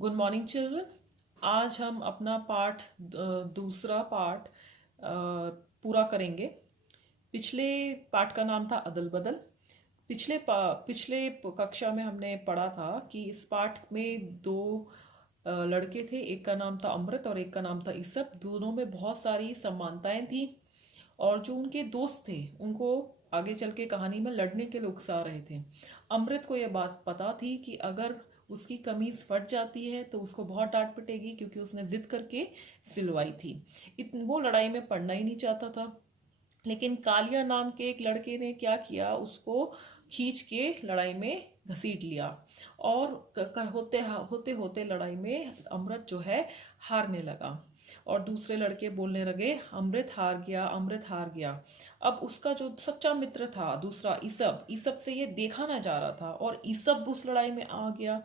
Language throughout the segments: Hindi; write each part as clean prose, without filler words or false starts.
Good morning children. आज हम अपना दूसरा पार्ट पूरा करेंगे। पिछले पार्ट का नाम था अदल बदल। पिछले कक्षा में हमने पढ़ा था कि इस पार्ट में दो लड़के थे, एक का नाम था अमृत और एक का नाम था ईसप। दोनों में बहुत सारी समानताएं थी और जो उनके दोस्त थे उनको आगे चल के कहानी में लड़ने के लिए उकसा रहे थे। अमृत को यह बात पता थी कि अगर उसकी कमीज फट जाती है तो उसको बहुत डांट पिटेगी, क्योंकि उसने जिद करके सिलवाई थी। वो लड़ाई में पड़ना ही नहीं चाहता था। लेकिन कालिया नाम के एक लड़के ने क्या किया, उसको खींच के लड़ाई में घसीट लिया और होते होते होते लड़ाई में अमृत जो है हारने लगा और दूसरे लड़के बोलने लगे अमृत हार गया, अमृत हार गया। अब उसका जो सच्चा मित्र था दूसरा ईसप से ये देखा ना जा रहा था और ईसप उस लड़ाई में आ गया।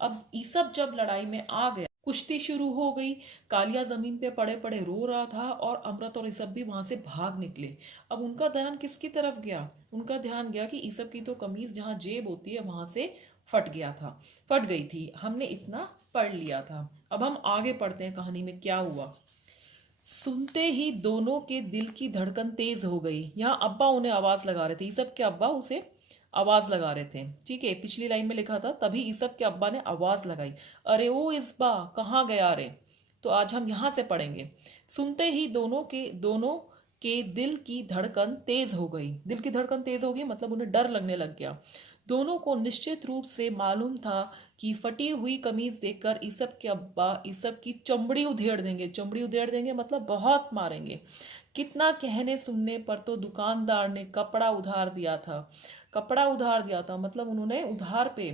अब ईसप जब लड़ाई में आ गया, कुश्ती शुरू हो गई। कालिया जमीन पे पड़े पड़े रो रहा था और अमृत और ईसप भी वहां से भाग निकले। अब उनका ध्यान किसकी तरफ गया? उनका ध्यान गया कि ईसप की तो कमीज जहाँ जेब होती है वहां से फट गई थी। हमने इतना पढ़ लिया था। अब हम आगे पढ़ते हैं कहानी में क्या हुआ। सुनते ही दोनों के दिल की धड़कन तेज हो गई। यहाँ अब्बा उन्हें आवाज लगा रहे थे, ईसब के अब्बा उसे आवाज लगा रहे थे। ठीक है, पिछली लाइन में लिखा था तभी ईसब के अब्बा ने आवाज लगाई, अरे ओ इसबा कहाँ गया रे। तो आज हम यहाँ से पढ़ेंगे। सुनते ही दोनों के दिल की धड़कन तेज हो गई। दिल की धड़कन तेज हो गई मतलब उन्हें डर लगने लग गया। दोनों को निश्चित रूप से मालूम था कि फटी हुई कमीज देखकर ईसप के अब्बा ईसप की चमड़ी उधेड़ देंगे। चमड़ी उधेड़ देंगे मतलब बहुत मारेंगे। कितना कहने सुनने पर तो दुकानदार ने कपड़ा उधार दिया था। कपड़ा उधार दिया था मतलब उन्होंने उधार पे,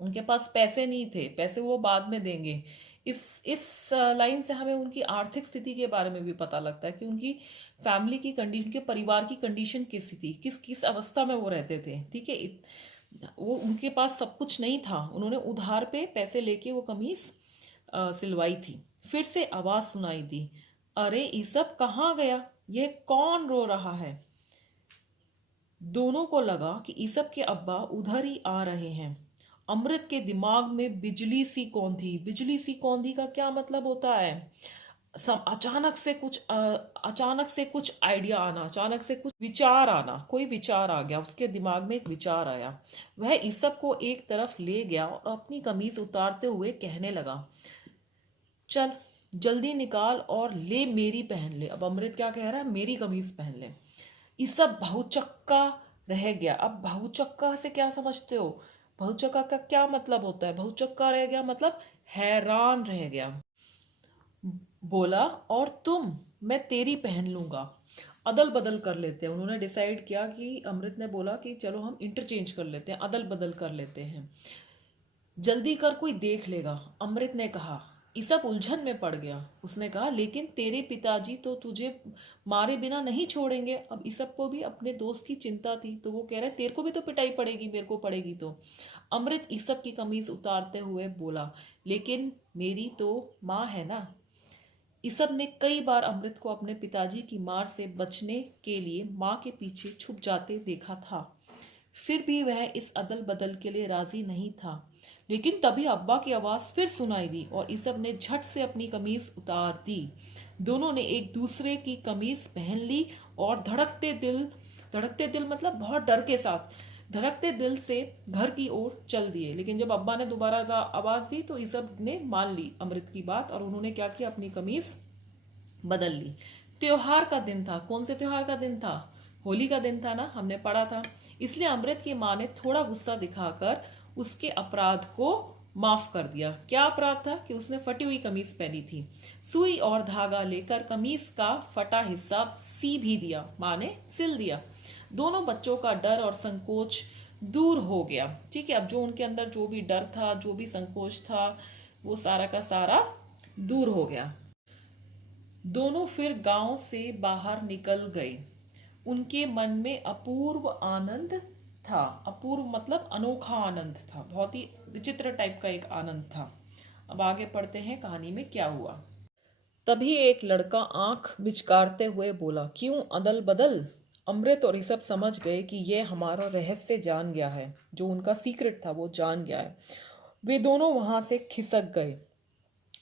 उनके पास पैसे नहीं थे, पैसे वो बाद में देंगे। इस लाइन से हमें उनकी आर्थिक स्थिति के बारे में भी पता लगता है कि उनकी फैमिली की कंडीशन, के परिवार की कंडीशन कैसी थी, किस किस अवस्था में वो रहते थे। ठीक है, वो उनके पास सब कुछ नहीं था, उन्होंने उधार पे पैसे लेके वो कमीज सिलवाई थी। फिर से आवाज सुनाई दी, अरे ये सब कहाँ गया, ये कौन रो रहा है। दोनों को लगा कि ईसप के अब्बा उधर ही आ रहे हैं। अमृत के दिमाग में बिजली सी कौंधी। बिजली सी कौंधी का क्या मतलब होता है? अचानक से कुछ आइडिया आना, अचानक से कुछ विचार आना। कोई विचार आ गया, उसके दिमाग में एक विचार आया। वह ईसप को एक तरफ ले गया और अपनी कमीज उतारते हुए कहने लगा, चल जल्दी निकाल और ले मेरी पहन ले। अब अमृत क्या कह रहा है, मेरी कमीज पहन ले। ये सब बहुचक्का रह गया। अब बहुचक्का से क्या समझते हो? बहुचक्का का क्या मतलब होता है? बहुचक्का रह गया मतलब हैरान रह गया। बोला, और तुम? मैं तेरी पहन लूंगा। अदल बदल कर लेते हैं। उन्होंने डिसाइड किया कि अमृत ने बोला कि चलो हम इंटरचेंज कर लेते हैं, अदल बदल कर लेते हैं। जल्दी कर, कोई देख लेगा, अमृत ने कहा। ईसप उलझन में पड़ गया। उसने कहा, लेकिन तेरे पिताजी तो तुझे मारे बिना नहीं छोड़ेंगे। अब ईसप को भी अपने दोस्त की चिंता थी, तो वो कह रहे तेरे को भी तो पिटाई पड़ेगी, मेरे को पड़ेगी तो। अमृत ईसप की कमीज उतारते हुए बोला, लेकिन मेरी तो माँ है ना। ईसप ने कई बार अमृत को अपने पिताजी की मार से बचने के लिए माँ के पीछे छुप जाते देखा था। फिर भी वह इस अदल बदल के लिए राजी नहीं था। लेकिन तभी अब्बा की आवाज फिर सुनाई दी और ईसब ने झट से अपनी कमीज उतार दी। दोनों ने एक दूसरे की कमीज पहन ली और धड़कते दिल मतलब बहुत डर के साथ, धड़कते दिल से घर की ओर चल दिए। लेकिन जब अब्बा ने दोबारा आवाज दी तो ईसब ने मान ली अमृत की बात और उन्होंने क्या किया, अपनी कमीज बदल ली। त्योहार का दिन था। कौन से त्योहार का दिन था? होली का दिन था ना, हमने पढ़ा था। इसलिए अमृत की माँ ने थोड़ा गुस्सा दिखाकर उसके अपराध को माफ कर दिया। क्या अपराध था? कि उसने फटी हुई कमीज पहनी थी। सुई और धागा लेकर कमीज का फटा हिस्सा सी भी दिया, माँ ने सिल दिया। दोनों बच्चों का डर और संकोच दूर हो गया। ठीक है, अब जो उनके अंदर जो भी डर था, जो भी संकोच था, वो सारा का सारा दूर हो गया। दोनों फिर गांव से बाहर निकल गए। उनके मन में अपूर्व आनंद था। अपूर्व मतलब अनोखा आनंद था, बहुत ही विचित्र टाइप का एक आनंद था। अब आगे पढ़ते हैं कहानी में क्या हुआ। तभी एक लड़का आंख मिचकारते हुए बोला, क्यों अदल बदल? अमृत और ऋषभ समझ गए कि यह हमारा रहस्य जान गया है, जो उनका सीक्रेट था वो जान गया है। वे दोनों वहां से खिसक गए,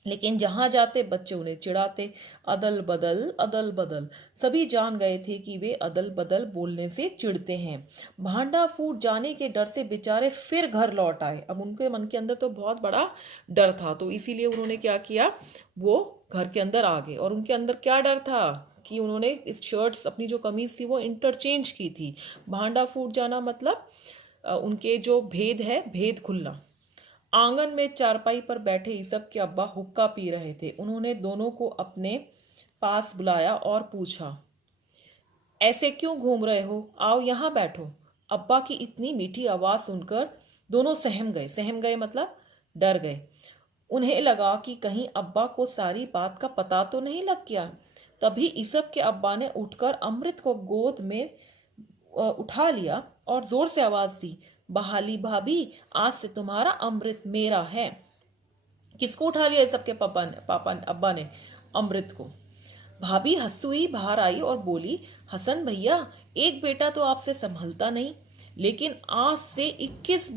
लेकिन जहां जाते बच्चे उन्हें चिढ़ाते। अदल बदल अदल बदल। सभी जान गए थे कि वे अदल बदल बोलने से चिढ़ते हैं। भांडा फूट जाने के डर से बेचारे फिर घर लौट आए। अब उनके मन के अंदर तो बहुत बड़ा डर था, तो इसीलिए उन्होंने क्या किया, वो घर के अंदर आ गए। और उनके अंदर क्या डर था कि उन्होंने इस शर्ट्स, अपनी जो कमीज थी वो इंटरचेंज की थी। भांडा फूट जाना मतलब उनके जो भेद है, भेद खुलना। आंगन में चारपाई पर बैठे ईसब के अब्बा हुक्का पी रहे थे। उन्होंने दोनों को अपने पास बुलाया और पूछा, ऐसे क्यों घूम रहे हो, आओ यहाँ बैठो। अब्बा की इतनी मीठी आवाज सुनकर दोनों सहम गए। सहम गए मतलब डर गए। उन्हें लगा कि कहीं अब्बा को सारी बात का पता तो नहीं लग गया। तभी ईसब के अब्बा ने उठकर अमृत को गोद में उठा लिया और जोर से आवाज दी, बहाली भाभी, आज से तुम्हारा अमृत मेरा है। किसको उठा लिया सबके पापा अब्बा ने? अमृत को। भाभी हंसती हुई बाहर आई और बोली, हसन भैया, एक बेटा तो आपसे संभलता नहीं, लेकिन आज से 21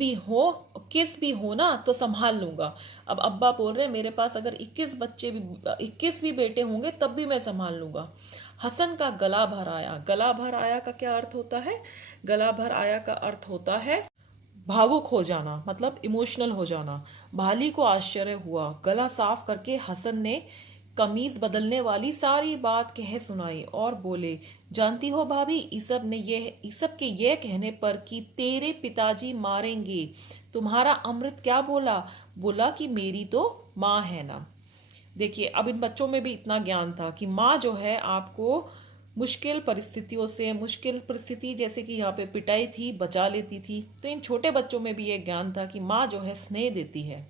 भी हो ना तो संभाल लूंगा। अब अब्बा बोल रहे, मेरे पास अगर 21 भी बेटे होंगे तब भी मैं संभाल लूंगा। हसन का गला भर आया। गला भर आया का क्या अर्थ होता है? गला भर आया का अर्थ होता है भावुक हो जाना, मतलब इमोशनल हो जाना। भाली को आश्चर्य हुआ। गला साफ करके हसन ने कमीज बदलने वाली सारी बात कह सुनाई और बोले, जानती हो भाभी, ईसब के ये कहने पर कि तेरे पिताजी मारेंगे, तुम्हारा अमृत क्या बोला? बोला कि मेरी तो माँ है ना। देखिए, अब इन बच्चों में भी इतना ज्ञान था कि माँ जो है आपको मुश्किल परिस्थितियों से, मुश्किल परिस्थिति जैसे कि यहाँ पे पिटाई थी, बचा लेती थी। तो इन छोटे बच्चों में भी ये ज्ञान था कि माँ जो है स्नेह देती है।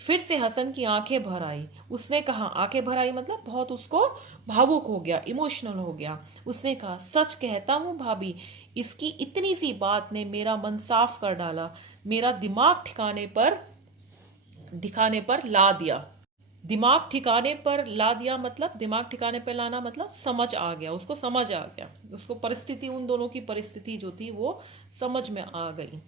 फिर से हसन की आंखें भर आई। उसने कहा, आंखें भर आई मतलब बहुत उसको भावुक हो गया, इमोशनल हो गया। उसने कहा, सच कहता हूँ भाभी, इसकी इतनी सी बात ने मेरा मन साफ कर डाला, मेरा दिखाने पर ला दिया। दिमाग ठिकाने पर ला दिया मतलब, दिमाग ठिकाने पर लाना मतलब समझ आ गया, उसको समझ आ गया, उसको परिस्थिति, उन दोनों की परिस्थिति जो थी वो समझ में आ गई।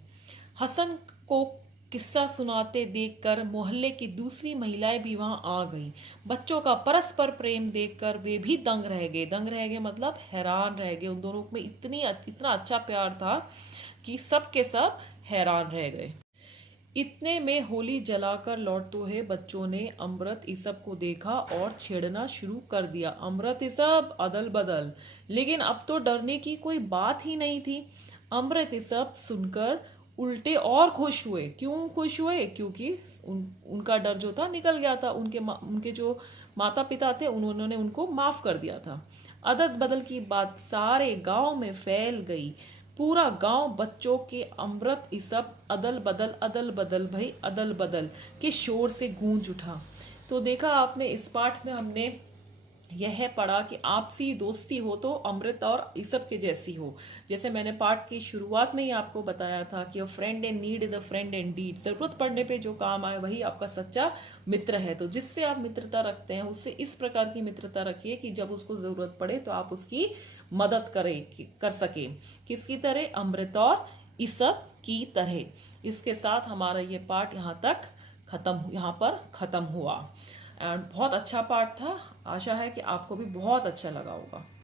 हसन को किस्सा सुनाते देखकर मोहल्ले की दूसरी महिलाएं भी वहां आ गई। बच्चों का परस्पर प्रेम देखकर वे भी दंग रह गए। दंग रह गए मतलब हैरान रह गए। उन दोनों में इतना अच्छा प्यार था कि सब के सब हैरान रह गए। इतने में होली जलाकर लौटते हुए बच्चों ने अमृत ईसब को देखा और छेड़ना शुरू कर दिया। अमृत ईसब अदल बदल। लेकिन अब तो डरने की कोई बात ही नहीं थी। अमृत ईसब सुनकर उल्टे और खुश हुए। क्यों खुश हुए? क्योंकि उनका डर जो था निकल गया था। उनके जो माता पिता थे उन्होंने उनको माफ कर दिया था। अदल बदल की बात सारे गांव में फैल गई। पूरा गांव बच्चों के अमृत ईसब अदल बदल भाई अदल बदल के शोर से गूंज उठा। तो देखा आपने, इस पाठ में हमने यह पढ़ा कि आपसी दोस्ती हो तो अमृत और ईसब के जैसी हो। जैसे मैंने पाठ की शुरुआत में ही आपको बताया था कि a friend in need is a friend in deed. जरूरत पड़ने पे जो काम आए वही आपका सच्चा मित्र है। तो जिससे आप मित्रता रखते हैं उससे इस प्रकार की मित्रता रखिए कि जब उसको जरूरत पड़े तो आप उसकी मदद कर सके। किसकी तरह? अमृत और ईसब की तरह। इसके साथ हमारा ये पाठ यहाँ पर खत्म हुआ। एंड बहुत अच्छा पाठ था। आशा है कि आपको भी बहुत अच्छा लगा होगा।